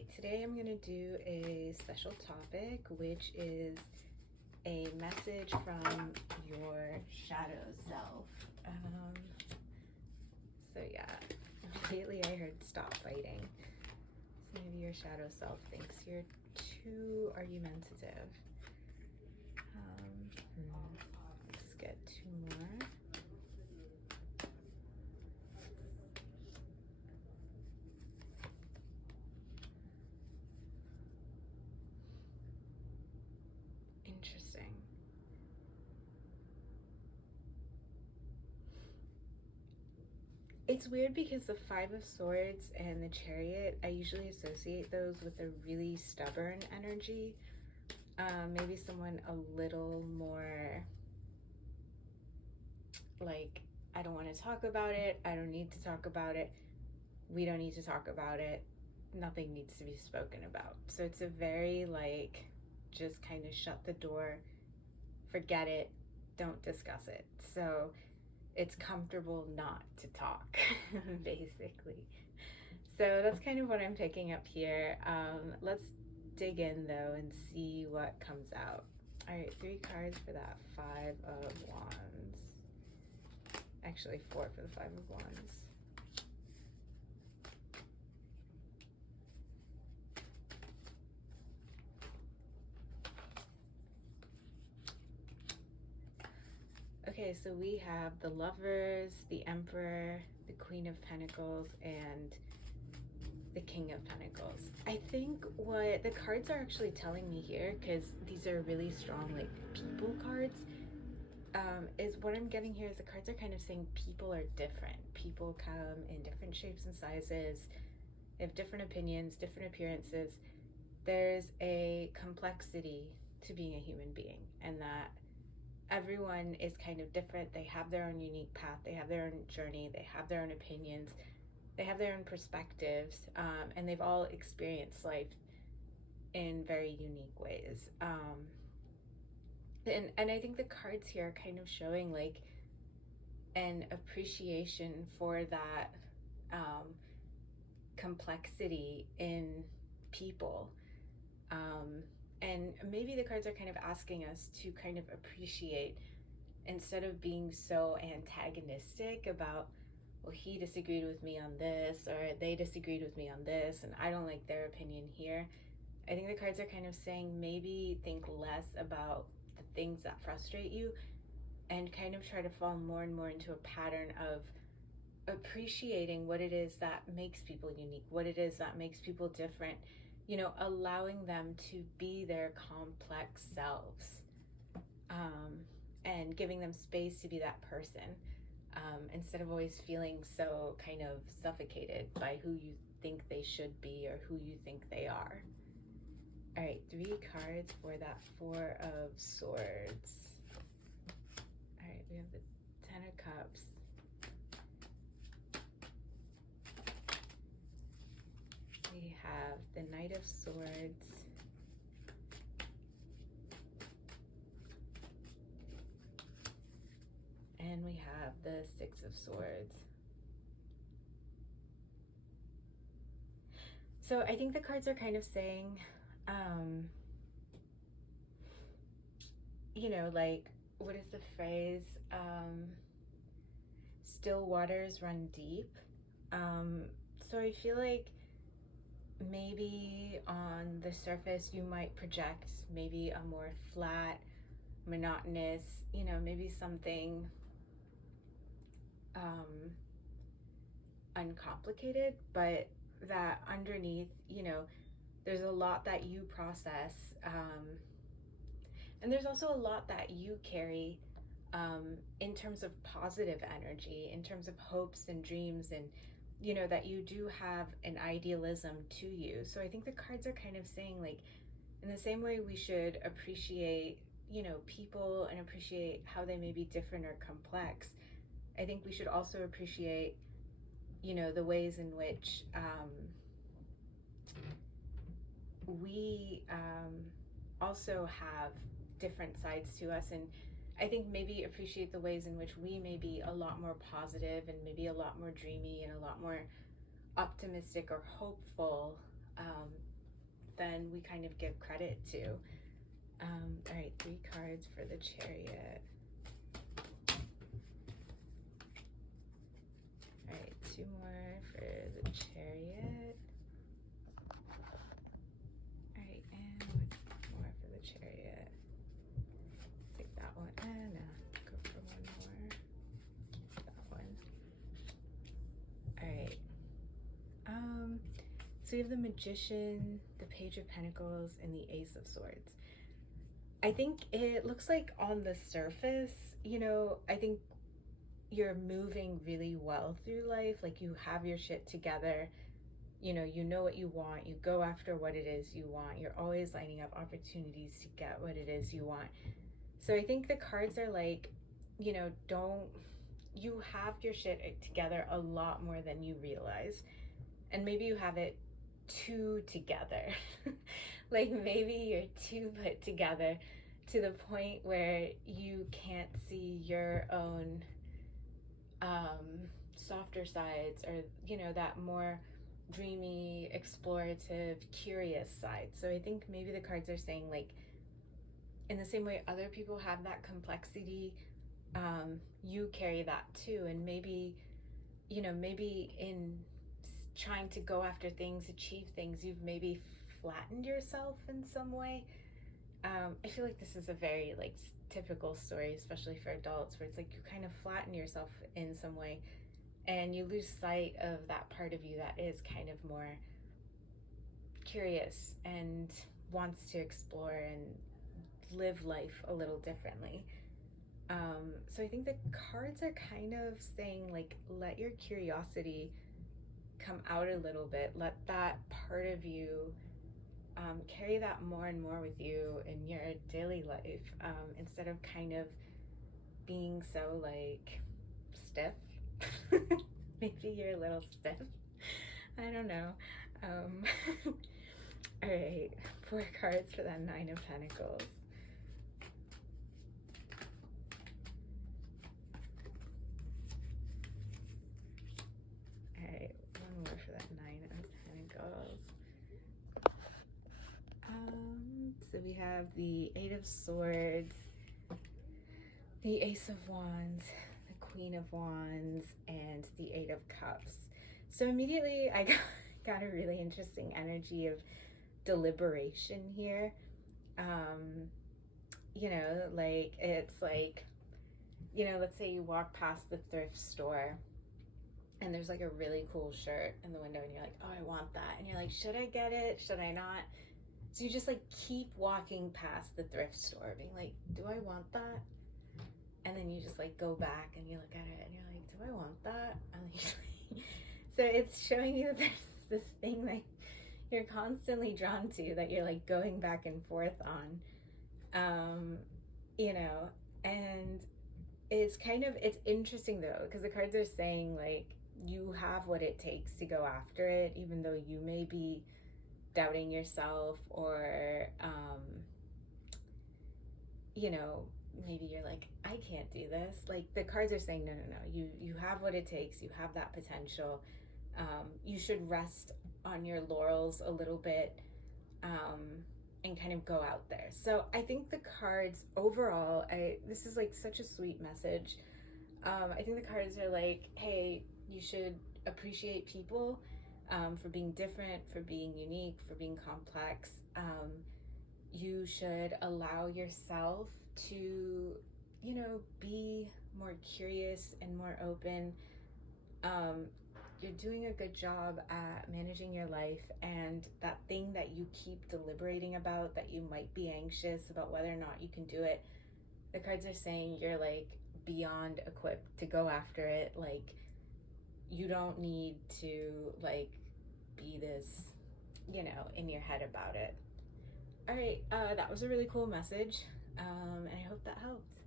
right, today I'm going to do a special topic, which is a message from your shadow self. So yeah, immediately I heard stop fighting. So maybe your shadow self thinks you're too argumentative. Let's get two more. Interesting. It's weird because the Five of Swords and the Chariot, I usually associate those with a really stubborn energy. Maybe someone a little more like, I don't want to talk about it. I don't need to talk about it. We don't need to talk about it. Nothing needs to be spoken about. So it's a very like, just kind of shut the door, forget it, don't discuss it. So it's comfortable not to talk, basically. So that's kind of what I'm picking up here. Let's dig in though and see what comes out. All right, 3 cards for that Five of Wands. Actually 4 for the Five of Wands. Okay, so we have the Lovers, the Emperor, the Queen of Pentacles, and the King of Pentacles. I think what the cards are actually telling me here, because these are really strong like people cards, is what I'm getting here is the cards are kind of saying people are different. People come in different shapes and sizes. They have different opinions, different appearances. There's a complexity to being a human being, and that everyone is kind of different. They have their own unique path. They have their own journey. They have their own opinions. They have their own perspectives, and they've all experienced life in very unique ways. And I think the cards here are kind of showing like an appreciation for that complexity in people. And maybe the cards are kind of asking us to kind of appreciate, instead of being so antagonistic about, well, he disagreed with me on this, or they disagreed with me on this, and I don't like their opinion here. I think the cards are kind of saying maybe think less about the things that frustrate you and kind of try to fall more and more into a pattern of appreciating what it is that makes people unique, what it is that makes people different, you know, allowing them to be their complex selves, and giving them space to be that person, instead of always feeling so kind of suffocated by who you think they should be or who you think they are. All right, 3 cards for that Four of Swords. All right, we have the Ten of Cups. We have the Knight of Swords. And we have the Six of Swords. So I think the cards are kind of saying, you know, like, what is the phrase? Still waters run deep. So I feel like maybe on the surface you might project maybe a more flat, monotonous, you know, maybe something uncomplicated, but that underneath, you know, there's a lot that you process, and there's also a lot that you carry, in terms of positive energy, in terms of hopes and dreams, and you know that you do have an idealism to you. So I think the cards are kind of saying, like, in the same way we should appreciate, you know, people and appreciate how they may be different or complex, I think we should also appreciate, you know, the ways in which we also have different sides to us. And I think maybe appreciate the ways in which we may be a lot more positive and maybe a lot more dreamy and a lot more optimistic or hopeful than we kind of give credit to. All right, 3 cards for the Chariot. All right, 2 more for the Chariot. All right, and 1 more for the Chariot. Take that one, and go for 1 more. That one. All right. So we have the Magician, the Page of Pentacles, and the Ace of Swords. I think it looks like on the surface, you know, I think you're moving really well through life. Like you have your shit together, you know what you want, you go after what it is you want, you're always lining up opportunities to get what it is you want. So I think the cards are like, you have your shit together a lot more than you realize. And maybe you have it too together. Like maybe you're too put together to the point where you can't see your own softer sides, or that more dreamy, explorative, curious side. So I think maybe the cards are saying, like, in the same way other people have that complexity, you carry that too. And maybe in trying to go after things, achieve things, you've maybe flattened yourself in some way. I feel like this is a very like typical story, especially for adults, where it's like you kind of flatten yourself in some way and you lose sight of that part of you that is kind of more curious and wants to explore and live life a little differently. So I think the cards are kind of saying, like, let your curiosity come out a little bit. Let that part of you carry that more and more with you in your daily life, instead of kind of being so like stiff. Maybe you're a little stiff. I don't know. All right, 4 cards for that 9 of Pentacles. All right, 1 more for that 9 of Pentacles. So we have the 8 of Swords, the Ace of Wands, the Queen of Wands, and the 8 of Cups. So immediately I got a really interesting energy of deliberation here. Like it's like, let's say you walk past the thrift store and there's like a really cool shirt in the window and you're like, oh, I want that. And you're like, should I get it? Should I not? So you just like keep walking past the thrift store being like, do I want that? And then you just like go back and you look at it and you're like, do I want that? And then you so it's showing you that there's this thing that you're constantly drawn to, that you're like going back and forth on. And it's interesting though, because the cards are saying like you have what it takes to go after it, even though you may be doubting yourself, or maybe you're like, I can't do this. Like the cards are saying, no, you have what it takes, you have that potential. You should rest on your laurels a little bit, and kind of go out there. So I think the cards overall, this is like such a sweet message. I think the cards are like, hey, you should appreciate people, for being different, for being unique, for being complex. You should allow yourself to, be more curious and more open. You're doing a good job at managing your life, and that thing that you keep deliberating about, that you might be anxious about whether or not you can do it, the cards are saying you're like beyond equipped to go after it. Like you don't need to like be this, in your head about it. All right, that was a really cool message, and I hope that helped.